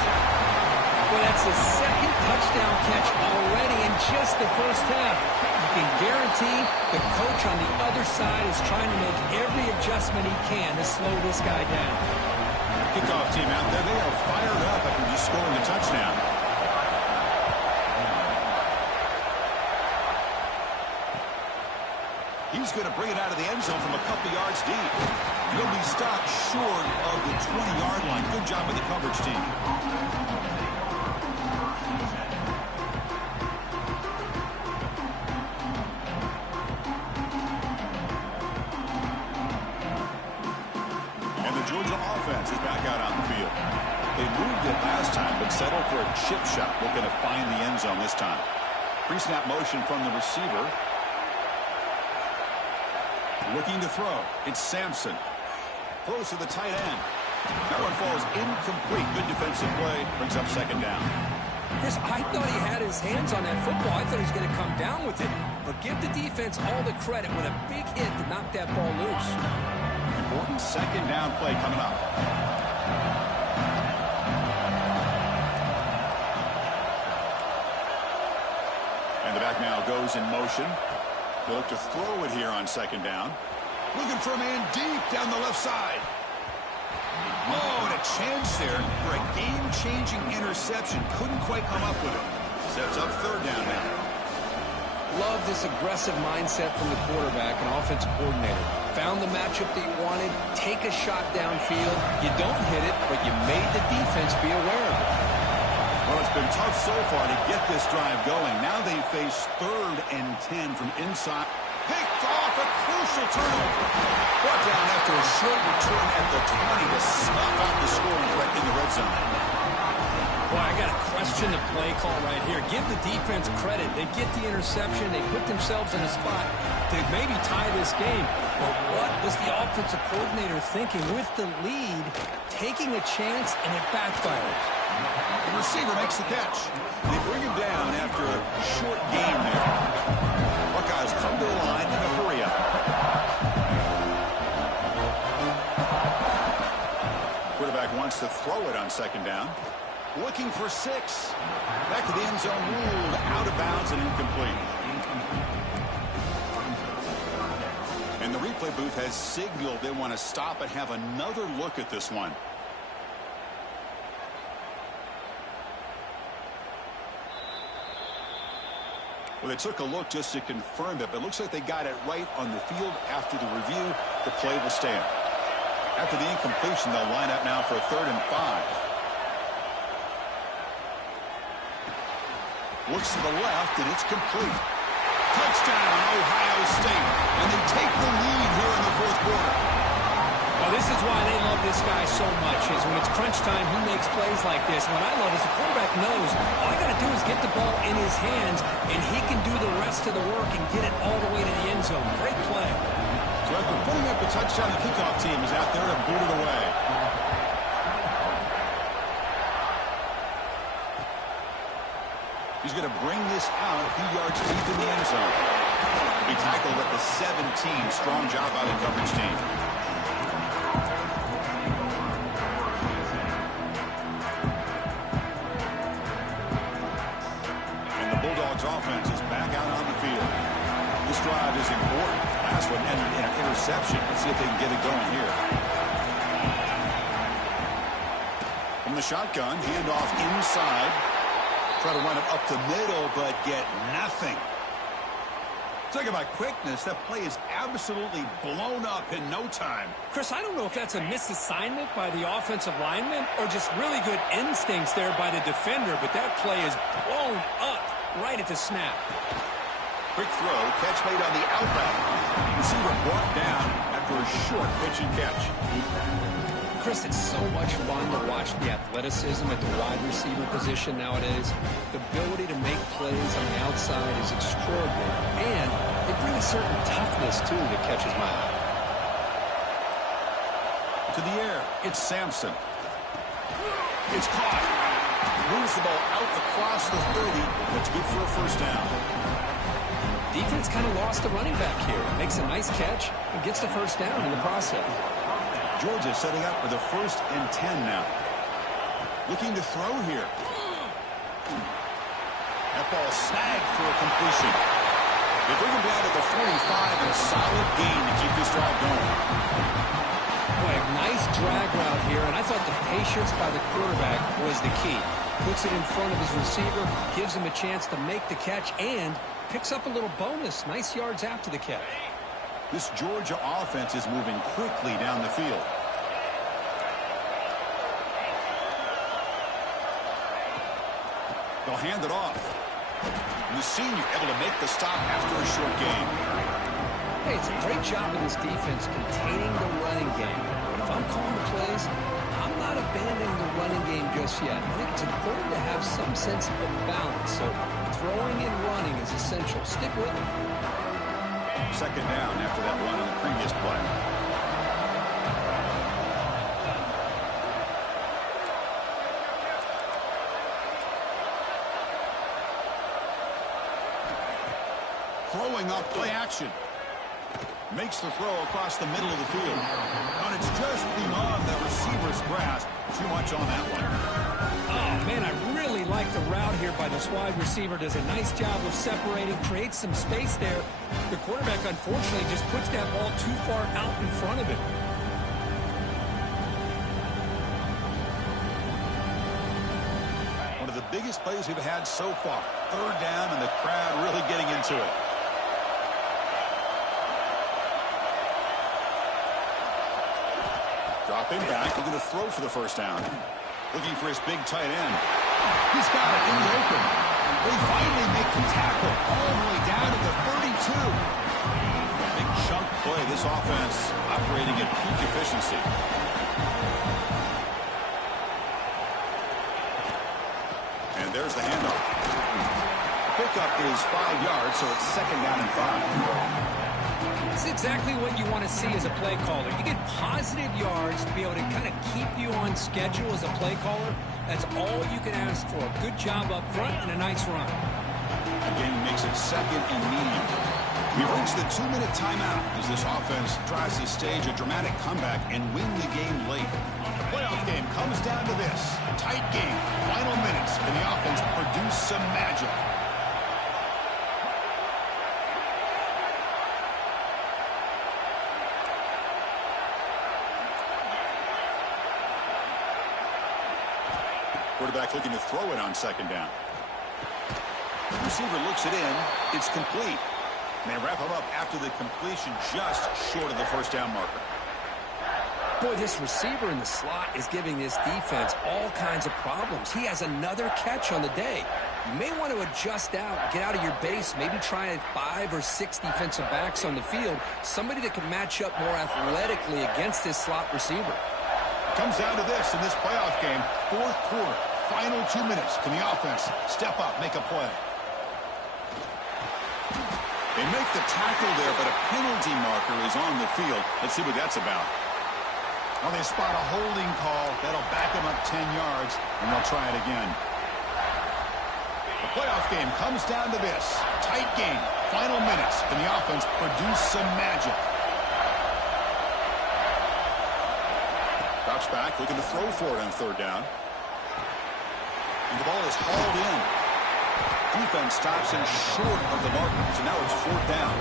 Well, that's the second touchdown catch already in just the first half. You can guarantee the coach on the other side is trying to make every adjustment he can to slow this guy down. Kickoff team out there, they are fired up after just scoring a touchdown. He's going to bring it out of the end zone from a couple yards deep. He'll be stopped short of the 20-yard line. Good job by the coverage team. And the Georgia offense is back out on the field. They moved it last time, but settled for a chip shot, looking to find the end zone this time. Pre-snap motion from the receiver. Looking to throw. It's Sampson. Throws to the tight end. That one falls incomplete. Good defensive play. Brings up second down. Chris, I thought he had his hands on that football. I thought he was going to come down with it. But give the defense all the credit with a big hit to knock that ball loose. Important second down play coming up. And the back now goes in motion. They look to throw it here on second down. Looking for a man deep down the left side. Oh, and a chance there for a game-changing interception. Couldn't quite come up with it. Sets up third down now. Love this aggressive mindset from the quarterback and offensive coordinator. Found the matchup that you wanted. Take a shot downfield. You don't hit it, but you made the defense be aware of it. Well, it's been tough so far to get this drive going. Now they face 3rd and 10 from inside. Picked off, a crucial turnover. Brought down after a short return at the 20 to snuff out the scoring threat in the red zone. Boy, I got to question the play call right here. Give the defense credit. They get the interception. They put themselves in a spot to maybe tie this game. But what was the offensive coordinator thinking with the lead, taking a chance, and it backfires? The receiver makes the catch. They bring him down after a short game there. Buckeyes come to the line in a hurry up. Quarterback wants to throw it on second down. Looking for 6. Back to the end zone, ruled out of bounds and incomplete. And the replay booth has signaled they want to stop and have another look at this one. Well, they took a look just to confirm it, but it looks like they got it right on the field. After the review, the play will stand. After the incompletion, they'll line up now for a 3rd and 5. Looks to the left, and it's complete. Touchdown, Ohio State. And they take the lead here in the 4th quarter. Well, this is why they love this guy so much, is when it's crunch time, he makes plays like this. And what I love is the quarterback knows all I got to do is get the ball in his hands, and he can do the rest of the work and get it all the way to the end zone. Great play. So after putting up the touchdown, the kickoff team is out there to boot it away. He's going to bring this out a few yards deep in the end zone. He'll be tackled at the 17. Strong job by the coverage team. And the Bulldogs offense is back out on the field. This drive is important. Last one ended in an interception. Let's see if they can get it going here. From the shotgun, handoff inside. Try to run it up the middle, but get nothing. Talk about quickness. That play is absolutely blown up in no time. Chris, I don't know if that's a misassignment by the offensive lineman or just really good instincts there by the defender, but that play is blown up right at the snap. Quick throw, catch made on the outlet. Receiver brought down after a short pitch and catch. Chris, it's so much fun to watch the athleticism at the wide receiver position nowadays. The ability to make plays on the outside is extraordinary. And they bring a certain toughness, too, that catches my eye. To the air, it's Sampson. It's caught. Moves the ball out across the 30. That's good for a first down. Defense kind of lost the running back here. Makes a nice catch and gets the first down in the process. Georgia setting up for the 1st and 10 now. Looking to throw here. football snagged for a completion. They bring him down to the 45 and a solid gain to keep this drive going. Boy, a nice drag route here, and I thought the patience by the quarterback was the key. Puts it in front of his receiver, gives him a chance to make the catch, and picks up a little bonus. Nice yards after the catch. This Georgia offense is moving quickly down the field. They'll hand it off. And the senior able to make the stop after a short gain. Hey, it's a great job of this defense containing the running game. But if I'm calling the plays, I'm not abandoning the running game just yet. I think it's important to have some sense of balance. So throwing and running is essential. Stick with it. Second down after that run on the previous play. Throwing off play action. Makes the throw across the middle of the field. And it's just beyond the receiver's grasp. Too much on that one. Oh, man, I really like the route here by this wide receiver. Does a nice job of separating, creates some space there. The quarterback, unfortunately, just puts that ball too far out in front of him. One of the biggest plays we've had so far. Third down, and the crowd really getting into it. Dropping back, looking to throw for the first down. Looking for his big tight end. He's got it in the open. They finally make the tackle all the way down to the 32. Big chunk play. This offense operating at peak efficiency. And there's the handoff. Pickup is 5 yards, so it's second down and 5. It's exactly what you want to see as a play caller. You get positive yards to be able to kind of keep you on schedule as a play caller. That's all you can ask for. Good job up front and a nice run. Again, makes it second and medium. We've reached the 2-minute timeout as this offense tries to stage a dramatic comeback and win the game late. The playoff game comes down to this. Tight game, final minutes, and the offense produce some magic. Quarterback looking to throw it on second down. Receiver looks it in. It's complete. And they wrap him up after the completion just short of the first down marker. Boy, this receiver in the slot is giving this defense all kinds of problems. He has another catch on the day. You may want to adjust out, get out of your base, maybe try 5 or 6 defensive backs on the field. Somebody that can match up more athletically against this slot receiver. Comes down to this in this playoff game. Fourth quarter. Final 2 minutes. Can the offense step up, make a play? They make the tackle there, but a penalty marker is on the field. Let's see what that's about. Well, they spot a holding call. That'll back them up 10 yards, and they'll try it again. The playoff game comes down to this. Tight game. Final minutes. Can the offense produce some magic? Drops back, looking to throw for it on third down. And the ball is hauled in. Defense stops him short of the marker, so now it's fourth down.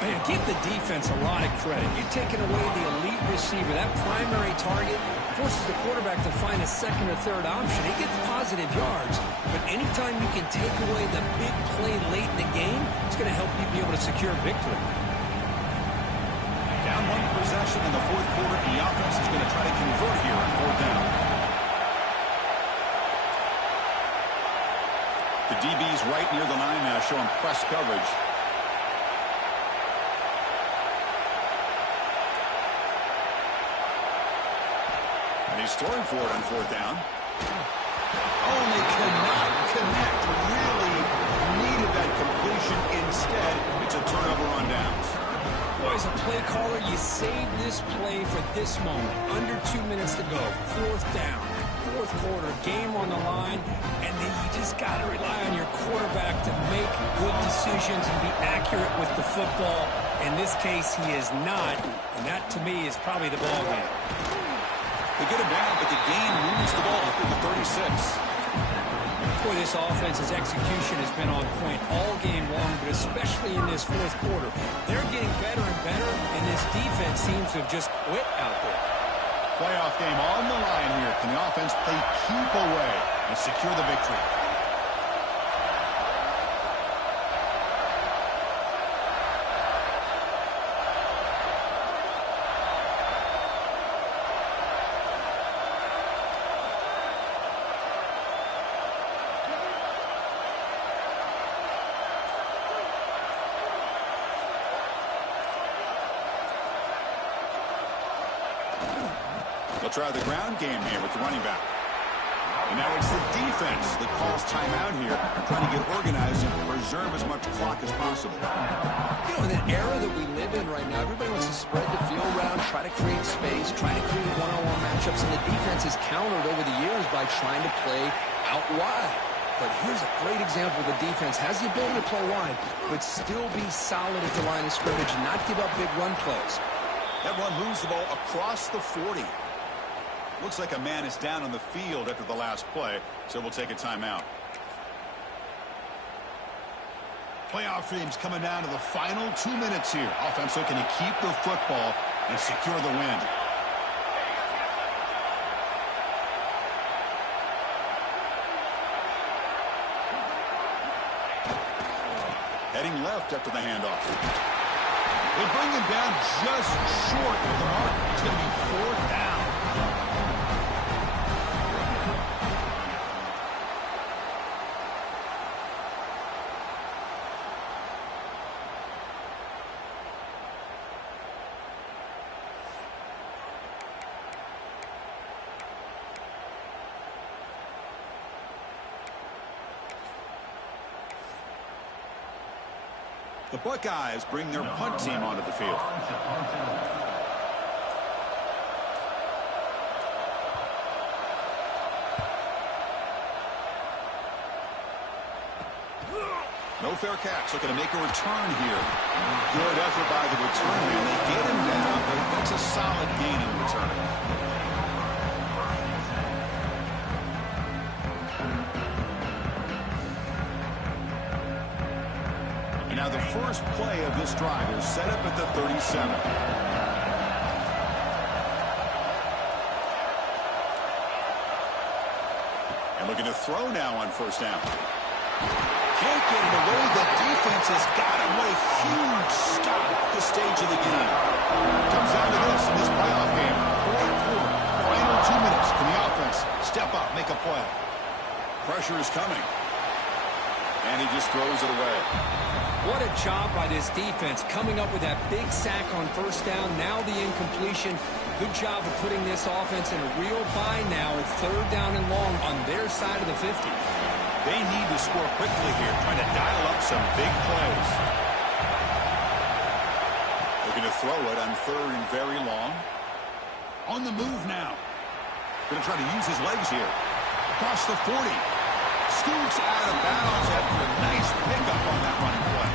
Man, give the defense a lot of credit. You're taking away the elite receiver. That primary target forces the quarterback to find a second or third option. He gets positive yards, but anytime you can take away the big play late in the game, it's going to help you be able to secure victory. Down one possession in the fourth quarter, and the offense is going to try to convert here on fourth down. The DB's right near the line now, showing press coverage. And he's throwing for it on fourth down. Oh, they cannot connect. Really needed that completion. Instead, it's a turnover on downs. Boy, as a play caller, you save this play for this moment. Under 2 minutes to go. Fourth down. Fourth quarter. Game on the line. And then you just got to rely on your quarterback to make good decisions and be accurate with the football. In this case, he is not. And that, to me, is probably the ball game. They get him down, but the game moves the ball up to the 36. Boy, this offense's execution has been on point all game long, but especially in this fourth quarter. They're getting better and better, and this defense seems to have just quit out there. Playoff game on the line here. Can the offense play keep away and secure the victory? They'll try the ground game here with the running back. And now it's the defense that calls timeout here, trying to get organized and preserve as much clock as possible. You know, in the era that we live in right now, everybody wants to spread the field around, try to create space, try to create one-on-one matchups, and the defense has countered over the years by trying to play out wide. But here's a great example. The defense has the ability to play wide, but still be solid at the line of scrimmage and not give up big run plays. That run moves the ball across the 40. Looks like a man is down on the field after the last play, so we'll take a timeout. Playoff teams coming down to the final 2 minutes here. Offense looking to keep the football and secure the win. Heading left after the handoff. They bring him down just short of the mark. It's going to be 4th down. The Buckeyes bring their punt team onto the field. No fair catch. Looking to make a return here. Good effort by the return man. They get him down, but that's a solid gain in return. And now the first play of this drive is set up at the 37. And looking to throw now on 1st down. Can't get it away. The defense has got him. What a huge stop at this stage of the game. Comes down to this in this playoff game. 4th quarter. Final 2 minutes. Can the offense step up, make a play? Pressure is coming. And he just throws it away. What a job by this defense coming up with that big sack on 1st down. Now the incompletion. Good job of putting this offense in a real bind now at 3rd down and long on their side of the 50. They need to score quickly here, trying to dial up some big plays. Looking to throw it on 3rd and very long. On the move now. Going to try to use his legs here. Across the 40. Scoots out of bounds after a nice pickup on that running play.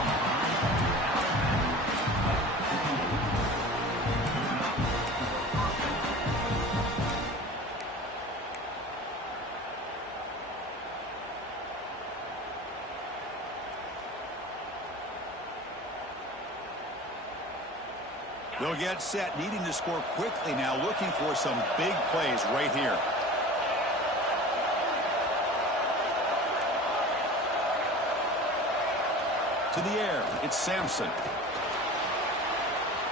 They'll get set, needing to score quickly now, looking for some big plays right here. To the air, it's Sampson.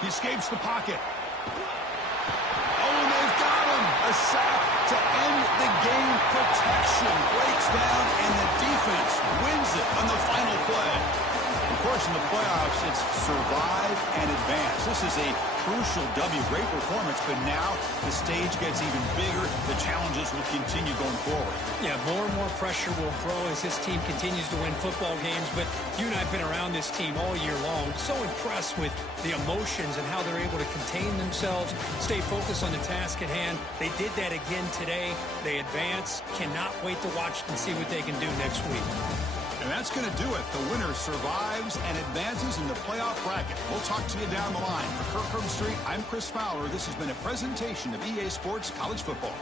He escapes the pocket. Oh, and they've got him! A sack to end the game. Protection breaks down, and the defense wins it on the final play. Of course, in the playoffs, it's survive and advance. This is a crucial W. Great performance, but now the stage gets even bigger. The challenges will continue going forward. Yeah, more and more pressure will grow as this team continues to win football games. But you and I have been around this team all year long. So impressed with the emotions and how they're able to contain themselves, stay focused on the task at hand. They did that again today. They advance. Cannot wait to watch and see what they can do next week. And that's going to do it. The winner survives and advances in the playoff bracket. We'll talk to you down the line. For Kirk Street, I'm Chris Fowler. This has been a presentation of EA Sports College Football.